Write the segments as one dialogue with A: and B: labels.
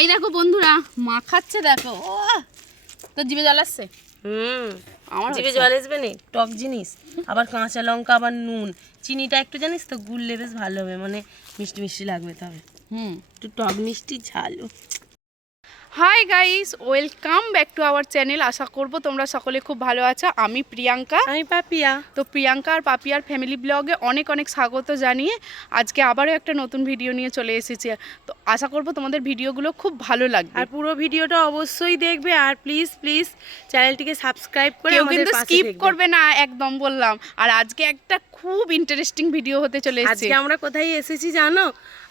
A: এই দেখো বন্ধুরা মা খাচ্ছে দেখো। ও তো জিভে জল আসছে?
B: হুম
A: আমার
B: জিভে জল আসবে না? টক জিনিস আবার কাঁচা লঙ্কা আবার নুন। চিনিটা একটু জানিস তো গুললে বেশ ভালো হবে মানে মিষ্টি মিষ্টি লাগবে তবে।
A: হুম
B: একটু টক মিষ্টি ঝালও
A: hi guys welcome back to our channel আশা করব তোমরা সকলে খুব ভালো আছো। আমি প্রিয়াঙ্কা।
B: আমি পাপিয়া।
A: তো প্রিয়াঙ্কা আর পাপিয়ার ফ্যামিলি ব্লগে অনেক অনেক স্বাগত জানিয়ে আজকে আবারও একটা নতুন ভিডিও নিয়ে চলে এসেছি। তো আশা করব তোমাদের ভিডিওগুলো খুব ভালো লাগবে।
B: আর পুরো ভিডিওটা অবশ্যই দেখবে আর প্লিজ প্লিজ চ্যানেলটিকে সাবস্ক্রাইব করে
A: কেউ কিন্তু স্কিপ করবে না একদম বললাম। আর আজকে একটা খুব ইন্টারেস্টিং ভিডিও হতে চলে এসেছে
B: আজকে আমরা কোথায় এসেছি জানো?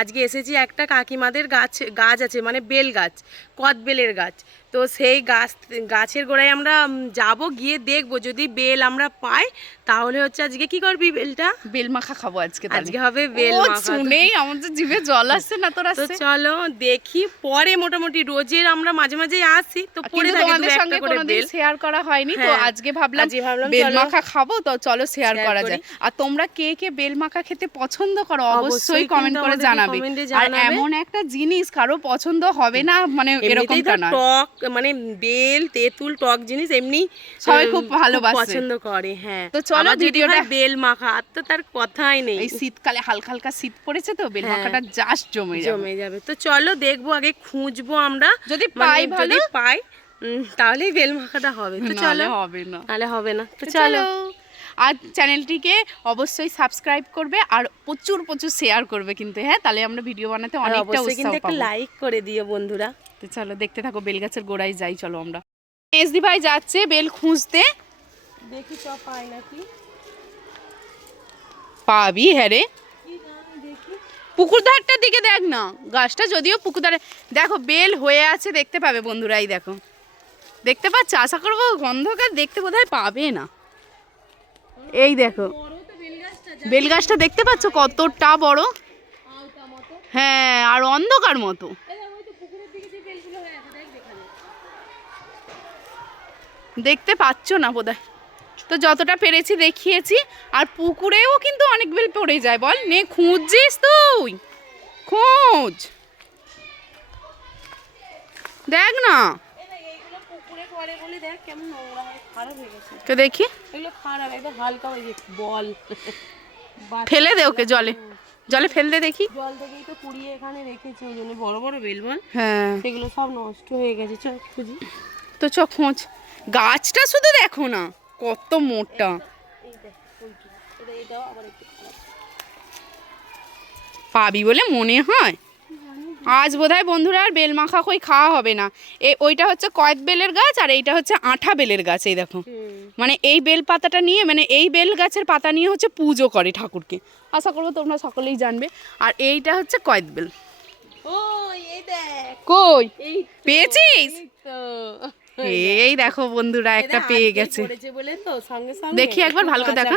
B: আজকে এসেছি একটা কাকিমাদের গাছ গাছ আছে মানে বেল গাছ, কদবেলের গাছ। তো সেই গাছ গাছের গোড়ায় আমরা যাব গিয়ে দেখব। যদি বেল আমরা পাই তাহলে হচ্ছে আজকে কি করবি বেলটা?
A: বেল মাখা খাব আজকে।
B: আজকে হবে বেল
A: শুনেই আমাদের জিভে জল আসছে না তোর
B: তো
A: আসছে।
B: চলো দেখি পরে মোটামুটি রোজের আমরা মাঝে মাঝে আসি তো পরে
A: তোমাদের সঙ্গে কোনোদিন শেয়ার করা হয়নি তো
B: হ্যাঁ,
A: আজকে ভাবলাম বেল মাখা খাব তো চলো শেয়ার করা যায় আর তোমরা কে কে বেল মাখা খেতে পছন্দ করো
B: অবশ্যই
A: কমেন্ট করে জানাবে। আর এমন একটা জিনিস কারও পছন্দ হবে না মানে এরকমটা না
B: টক মানে বেল তেঁতুল টক জিনিস এমনি
A: সবাই খুব ভালোবাসে।
B: পছন্দ করে হ্যাঁ।
A: তো চলো ভিডিওটা-
B: বেল মাখা আর তো তার কথাই নেই।
A: এই শীতকালে হালকা হালকা শীত পড়েছে তো বেল
B: হ্যাঁ।
A: মাখাটা জাস্ট জমে যাবে।
B: জমে যাবে। তো চলো দেখব আগে খুঁজবো আমরা।
A: যদি
B: মানে
A: পাই ভালো
B: যদি পাই তাহলেই বেল মাখাটা হবে। তো চলো।
A: হবে না।
B: তাহলে হবে না। তো চলো।
A: আর চ্যানেলটিকে অবশ্যই সাবস্ক্রাইব করবে আর প্রচুর প্রচুর শেয়ার করবে কিন্তু হ্যাঁ? তাহলে আমরা ভিডিও বানাতে অনেকটা
B: অবশ্যই কিন্তু একটা লাইক করে দিও বন্ধুরা।
A: তো চলো দেখতে থাকো বেলগাছের গোড়ায় যাই চলো আমরা। এসডি ভাই যাচ্ছে বেল খুঁজতে।
B: দেখি সব পাই নাকি?
A: পাবি হ্যাঁ রে। পুকুর ধারটার দিকে দেখ না গাছটা যদিও পুকুর ধারে দেখো বেল হয়ে আছে দেখতে পাবে বন্ধুরাই দেখো। দেখতে পাচ্ছ? আশা করব গন্ধকার দেখতে বোধহয় পাবে না। এই দেখো বেল গাছটা দেখতে পাচ্ছ কতটা বড়? হ্যাঁ আর অন্ধকার মতো। দেখতে পাচ্ছ না বোধহয়। তো যতটা পেরেছি দেখিয়েছি আর পুকুরেও কিন্তু অনেক বেল পড়ে যায় বল। নে খুঁজছিস তুই? খোঁজ। দেখ না। তো দেখি।
B: বল
A: ফেলে দে ওকে জলে। জলে ফেল দে দেখি।
B: জল থেকেই তো কুড়িয়ে এখানে রেখেছি ওই জন্য বড় বড় বেল বল
A: হ্যাঁ।
B: সেগুলো সব নষ্ট হয়ে গেছে চল খুঁজি
A: তো চ খোঁজ। গাছটা শুধু দেখো না কত মোটা। পাবি বলে মনে হয়? আজ বোধহয় বন্ধুরা আর বেল মাখা কই খাওয়া হবে না। এ ওইটা হচ্ছে কয়েক বেলের গাছ আর এইটা হচ্ছে আঠা বেলের গাছ এই দেখো। মানে এই বেল পাতাটা নিয়ে মানে এই বেল গাছের পাতা নিয়ে হচ্ছে পুজো করে ঠাকুরকে। আশা করব তোমরা সকলেই জানবে। আর এইটা হচ্ছে কয়েক বেল।
B: দেখ।
A: কই? পেয়েছিস? এই দেখো বন্ধুরা একটা পেয়ে গেছে। দেখি একবার ভালো করে দেখা।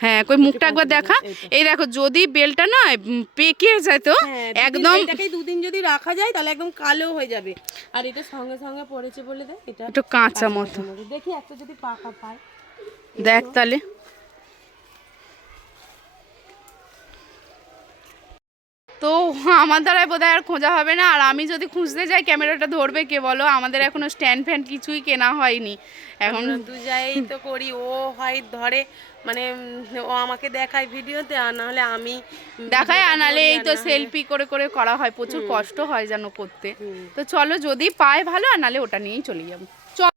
A: হ্যাঁ কই মুখটা একবার দেখা।
B: এই
A: দেখো যদি বেলটা নয় পেকে যায় তো
B: হ্যাঁ,
A: একদম
B: এটাকে দুদিন যদি রাখা যায় তাহলে একদম কালো হয়ে যাবে। আর এটা সঙ্গে সঙ্গে পড়েছে বলে দেখ এটা
A: একটু কাঁচা মতো।
B: দেখি একটা যদি পাকা পায়।
A: দেখ তাহলে। তো আমার দ্বারাই বোধহয় আর খোঁজা হবে না। আর আমি যদি খুঁজতে যাই ক্যামেরাটা ধরবে কে বলো? আমাদের এখনও স্ট্যান্ড ফ্যান কিছুই কেনা হয়নি। এখন
B: দু জায়গায় তো করি ও হয় ধরে মানে ও আমাকে দেখায় ভিডিওতে আর নাহলে আমি
A: দেখায় আনালে
B: ধরি
A: এই তো সেলফি করে করে করা হয়। প্রচুর কষ্ট হয় যেন করতে। তো চলো যদি পায় ভালো আর নালে ওটা নিয়েই চলে যাব। চল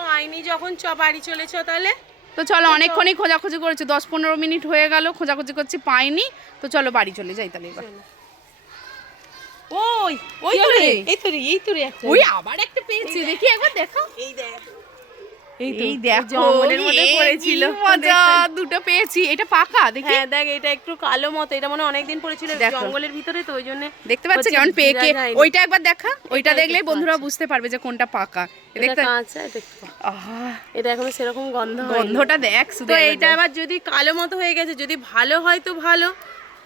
B: পাইনি যখন চ বাড়ি চলেছ তাহলে?
A: তো চলো অনেকক্ষণই খোঁজাখুঁজি করেছি। দশ পনেরো মিনিট হয়ে গেল খোঁজাখুঁজি করছি পাইনি। তো চলো বাড়ি চলে যাই তাহলে এবার।
B: ওই ওই তো রে এই তো রে এই তো রে একটা।
A: ওই আবার একটা পেয়েছি দেখি একবার দেখো
B: এই দেখ।
A: এই দেখো
B: জঙ্গলের মধ্যে পড়েছিল।
A: মজা। দুটো পেয়েছি এটা পাকা দেখি।
B: হ্যাঁ দেখ এটা একটু কালো মতো এটা মনে হয় অনেকদিন পড়েছিল জঙ্গলের ভিতরে তো ওই জন্য
A: দেখতে পাচ্ছ
B: বোঝা
A: পেকে? ওইটা একবার দেখা? ওইটা
B: এটা
A: দেখলেই বন্ধুরা বুঝতে পারবে যে কোনটা পাকা।
B: এটা
A: দেখতে
B: এটা এটা এখনও সেরকম গন্ধ
A: গন্ধটা দেখ শুধু
B: তো
A: দেখ।
B: আবার যদি কালো মতো হয়ে গেছে যদি ভালো হয় তো ভালো।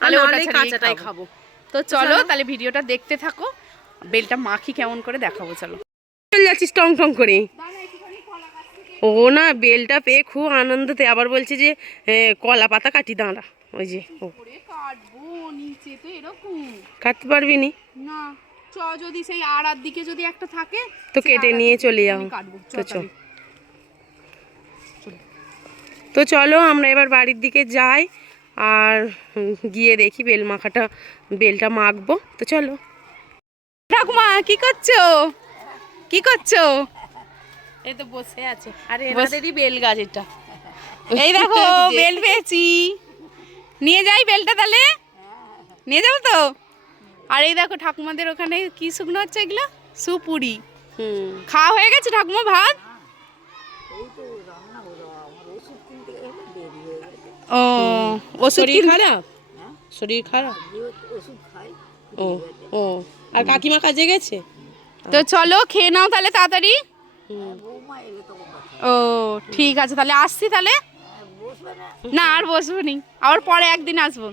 B: আর কাঁচাটাই
A: খাব। তো চলো তাহলে ভিডিওটা দেখতে থাকো। বেলটা মাখি কেমন করে দেখাবো চলো।
B: চলে যাচ্ছিস টং টং করে। ও না বেলটা পেয়ে খুব আনন্দতে আবার বলছে যে কলা পাতা কাটি দাঁড়া ওই যে ও।
A: করে কাটবো নিচে তো এরকম।
B: কাটতে পারবি নি?
A: না চ যদি সেই আড়ার দিকে যদি একটা থাকে
B: তো কেটে নিয়ে চলে যাও।
A: চ
B: তো চ। তো চলো আমরা এবার বাড়ির দিকে যাই। আর গিয়ে দেখি বেল মাখাটা বেলটা মাখবো। তো চলো।
A: ঠাকুমা কি করছ? কি করছ?
B: এই তো বসে আছে। আরে এনাদেরই বেল গাছ এটা।
A: এই দেখো বেল পেয়েছি। নিয়ে যাই বেলটা তাহলে? নিয়ে যাব তো? আর এই দেখো ঠাকুমাদের ওখানে কি শুকনো হচ্ছে এগুলো? সুপুরি।
B: হুম।
A: খাওয়া হয়ে গেছে ঠাকুমা ভাত? ও ওষুধ কিন-
B: খারাপ? শরীর খারাপ? ও ও। আর কাকিমা কাজে গেছে?
A: তো চলো খেয়ে নাও তাহলে তাড়াতাড়ি। ও ঠিক আছে তাহলে আসছি তাহলে। না আর বসবো নি। আবার পরে একদিন আসব।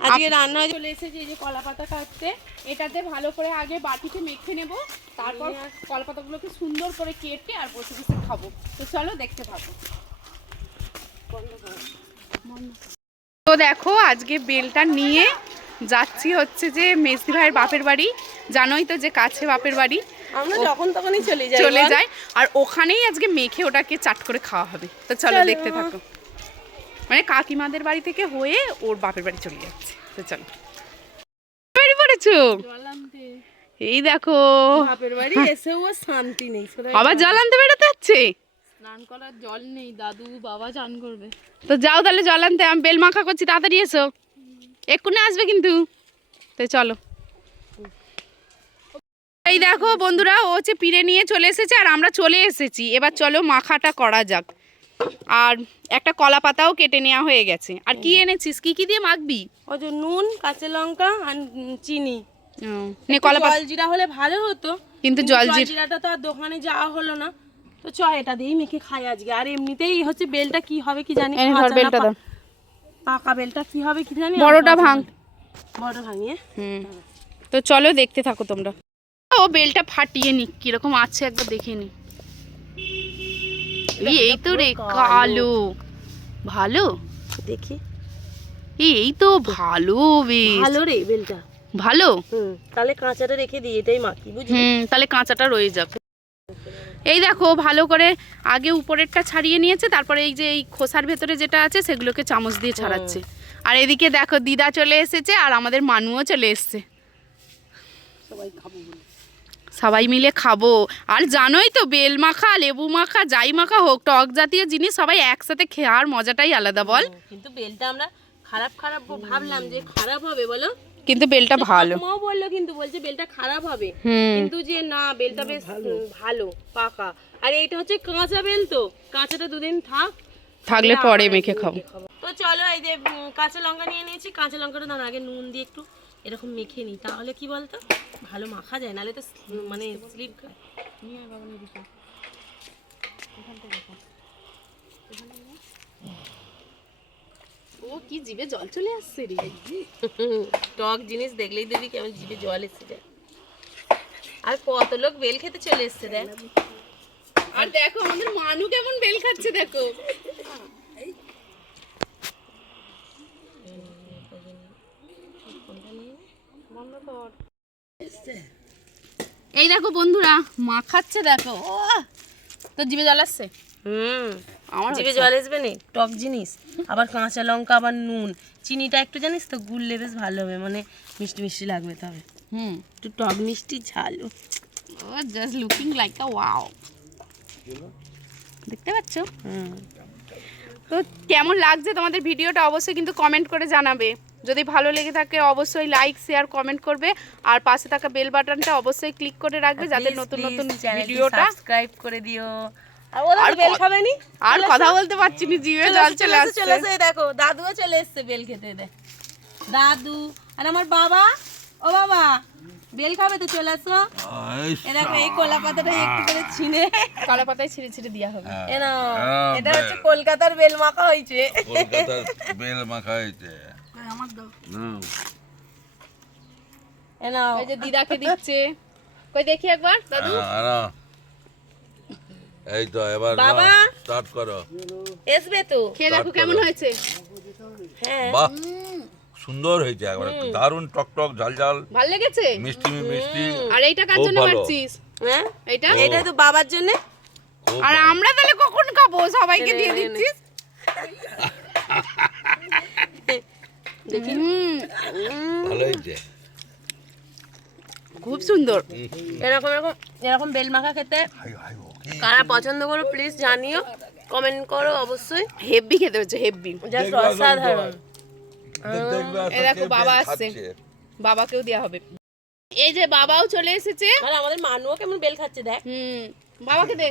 B: আজকে রান্না চলে এসেছে এই যে কলা পাতা কাটতে।
A: এটাতে ভালো করে আগে বাটিতে মেখে নেব। তারপর কলপাতাগুলোকে সুন্দর করে কেটে আর বসে বসে খাব। তো চলো দেখতে থাকো। তো দেখো আজকে বেলটা নিয়ে যাচ্ছি হচ্ছে যে মেসি ভাইয়ের বাপের বাড়ি। জানোই তো যে কাছে বাপের বাড়ি।
B: আমরা যখন তখনই চলে যাই
A: চলে। যায় আর ওখানেই আজকে মেখে ওটাকে চাট করে খাওয়া হবে। তো চলো। দেখতে থাকো। মানে কাকিমাদের বাড়ি থেকে হয়ে ওর বাপের বাড়ি চলে যাচ্ছে। তো চলো। বেরিয়ে পড়েছো? এই দেখো।
B: বাপের বাড়ি এসেও শান্তি নেই।
A: আবার জল আনতে বেরোতে হচ্ছে?
B: স্নান করার জল নেই দাদু বাবা চান করবে।
A: তো যাও তাহলে জল আনতে আমি বেল মাখা করছি তাড়াতাড়ি এসো। এক্ষুনি আসবে কিন্তু। তো চলো। এই দেখো বন্ধুরা ও হচ্ছে পিড়ে নিয়ে চলে এসেছে আর আমরা চলে এসেছি। এবার চলো মাখাটা করা যাক। আর একটা কলা পাতাও কেটে নেওয়া হয়ে গেছে। আর কি এনেছিস? কি কি দিয়ে মাখবি?
B: ওই যে নুন কাঁচা লঙ্কা আর চিনি।
A: নে কলা পাতা।
B: জল জিরা হলে ভালো হতো।
A: কিন্তু জল
B: জিরাটা তো আর দোকানে যাওয়া হলো না। তো চ এটা দিয়েই মেখে খাই আজকে। আর এমনিতেই হচ্ছে বেলটা কি হবে কি জানি
A: বেলটা দাও।
B: পাকা বেলটা কি হবে কি জানি
A: বড়টা ভাঙ।
B: বড় ভাঙিয়ে
A: হুম। তো চলো দেখতে থাকো তোমরা। ও বেলটা ফাটিয়ে নি কীরকম আছে একবার দেখে নি এই, তো রে কালো। ভালো?
B: দেখি।
A: এই, এই তো ভালো বেশ।
B: ভালো রে বেলটা।
A: ভালো?
B: তাহলে কাঁচাটা রেখে দিই এটাই মাখি বুঝলি?
A: হুম তাহলে কাঁচাটা রয়ে যাবে। এই দেখো ভালো করে আগে উপরেরটা ছাড়িয়ে নিয়েছে তারপরে এই যে এই খোসার ভেতরে যেটা আছে সেগুলোকে চামচ দিয়ে ছাড়াচ্ছে। আর এদিকে দেখো দিদা চলে এসেছে আর আমাদের মানুও চলে এসেছে।
B: সবাই
A: মিলে খাব। আর জানোই তো বেল মাখা লেবু মাখা যাই মাখা হোক টক জাতীয় জিনিস সবাই একসাথে খাওয়ার মজাটাই আলাদা বল।
B: কিন্তু বেলটা আমরা খারাপ খারাপ ভাবলাম যে খারাপ হবে বলো।
A: কিন্তু বেলটা ভালো।
B: মাও বলল কিন্তু বলছে বেলটা খারাপ হবে। কিন্তু যে না বেলটা বেশ ভালো। পাকা। আর এইটা হচ্ছে কাঁচা বেল তো কাঁচাটা দুদিন থাক।
A: থাকলে পরে মেখে খাব।
B: তো চলো এই যে কাঁচা লঙ্কা নিয়ে নিয়েছি। কাঁচা লঙ্কাটা না আগে নুন দিয়ে একটু এরকম মেখে নিই। তাহলে কি বলতো? ভালো মাখা যায় নাহলে তো মানে স্লিপ খায় নিয়ে বাবা নিয়ে
A: ও কি জিভে জল চলে আসছে রে?
B: টক জিনিস দেখলেই দেখবি কেমন জিভে জল এসে যায়। আর কত লোক বেল খেতে চলে এসছে দেখ।
A: আর দেখো আমাদের মানু কেমন বেল খাচ্ছে দেখো। এই দেখো বন্ধুরা মা খাচ্ছে দেখো। ও তো জিভে জল আসছে?
B: হুম।
A: আমার
B: জিভে জল আসবে না? টক জিনিস আবার কাঁচা লঙ্কা আবার নুন চিনিটা একটু জানিস তো গুললে বেশ ভালো হবে মানে মিষ্টি মিষ্টি লাগবে তবে।
A: হুম
B: একটু টক মিষ্টি ঝালও
A: ও just looking like a wow দেখতে পাচ্ছ?
B: হুম।
A: তো কেমন লাগছে তোমাদের ভিডিওটা অবশ্যই কিন্তু কমেন্ট করে জানাবে। যদি ভালো লেগে থাকে অবশ্যই লাইক শেয়ার কমেন্ট করবে। আর পাশে থাকা বেল বাটনটা অবশ্যই ক্লিক করে রাখবে যাতে নতুন নতুন ভিডিওটা
B: সাবস্ক্রাইব করে দিও। আর বেল
A: কথা বলতে পারছি না জিভে জল চলে
B: আসছে। চলে দেখো দাদুও চলে এসছে বেল খেতে দে দাদু আর আমার বাবা ও বাবা বেল খাবে তো চলে আসো এ দেখো এই কলা পাতাটা একটু করে ছিনে
A: কলা পাতায় ছিঁড়ে ছিঁড়ে দেওয়া হবে।
B: এ নাও
C: হ্যাঁ,
B: এটা হচ্ছে কলকাতার বেল মাখা হয়েছে।
C: কলকাতার বেল মাখা হয়েছে। নাও।
B: এ নাও।
A: এই যে দিদাকে দিচ্ছে। কই দেখি একবার দাদু।
C: হ্যাঁ। এই তো এবার
B: বাবা।
C: স্টার্ট করো।
B: এসবে তো।
A: খেয়ে দেখো কেমন হয়েছে।
B: হ্যাঁ।
C: বাহ! সুন্দর হয়েছে একবারে দারুণ টক টক ঝাল ঝাল
A: ভালো লেগেছে?
C: মিষ্টি মিষ্টি।
A: আর এইটা কার
C: খুব
A: জন্য।
B: হ্যাঁ?
A: এইটা?
B: এটা তো বাবার জন্য?
A: আর আমরা তাহলে কখন খাব? সবাইকে দিয়ে। দিচ্ছিস?
B: দেখি।
C: ভালো হয়েছে।
A: খুব সুন্দর।
B: এরকম এরকম এরকম বেল মাখা খেতে কারা পছন্দ করো প্লিজ জানিও। কমেন্ট করো অবশ্যই।
A: হেভি খেতে হচ্ছে হেভি
B: জাস্ট অসাধারণ
A: দেখো বাবা আসছে। বাবাকেও দেওয়া হবে। এই যে বাবাও চলে এসেছে।
B: আর আমাদের মানুও কেমন বেল খাচ্ছে দেখ।
A: হুম বাবাকে দে।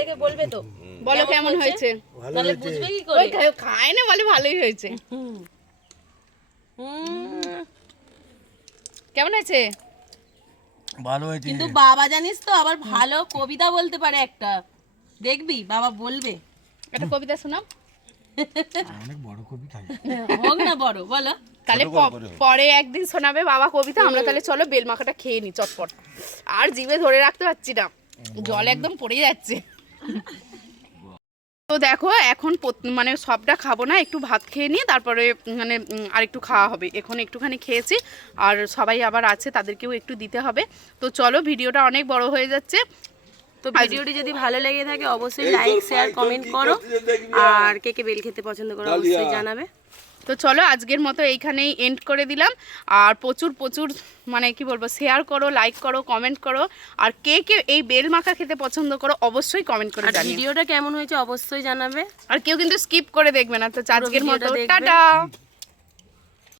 B: দেখে বলবে তো।
A: বলো
B: কেমন
A: কেমন হয়েছে?
B: তাহলে বুঝবে কি
A: ওই
B: করে
A: খায় না বলে ভালোই হয়েছে।
B: হুম।
A: কেমন হয়েছে?
C: ভালো হয়েছে।
B: কিন্তু বাবা জানিস তো আবার ভালো কবিতা বলতে পারে একটা। দেখবি বাবা বলবে।
A: একটা কবিতা শোনাও।
B: হোক না বড় বলো।
A: তাহলে। পরে একদিন শোনাবে বাবা কবিতা আমরা তাহলে চলো বেল মাখাটা খেয়ে নি চটপট। আর জিভে ধরে রাখতে পারছি না। জল একদম পড়ে যাচ্ছে। তো দেখো এখন মানে সবটা খাব না একটু ভাত খেয়ে নিয়ে তারপরে মানে আরেকটু আর একটু খাওয়া হবে। এখন একটুখানি খেয়েছি আর সবাই আবার আছে তাদেরকেও একটু দিতে হবে। তো চলো ভিডিওটা অনেক বড় হয়ে যাচ্ছে।
B: তো ভিডিওটি যদি ভালো লেগে থাকে অবশ্যই লাইক শেয়ার কমেন্ট করো। আর কে কে বেল খেতে পছন্দ করো অবশ্যই জানাবে।
A: তো চলো আজকের মতো এইখানেই এন্ড করে দিলাম। আর প্রচুর প্রচুর মানে কি বলব শেয়ার করো লাইক করো কমেন্ট করো। আর কে কে এই বেল মাখা খেতে পছন্দ করো অবশ্যই কমেন্ট করে জানাবে
B: ভিডিওটা কেমন হয়েছে অবশ্যই জানাবে।
A: আর কেউ কিন্তু স্কিপ করে দেখবে না তো আজকের মতো টাটা!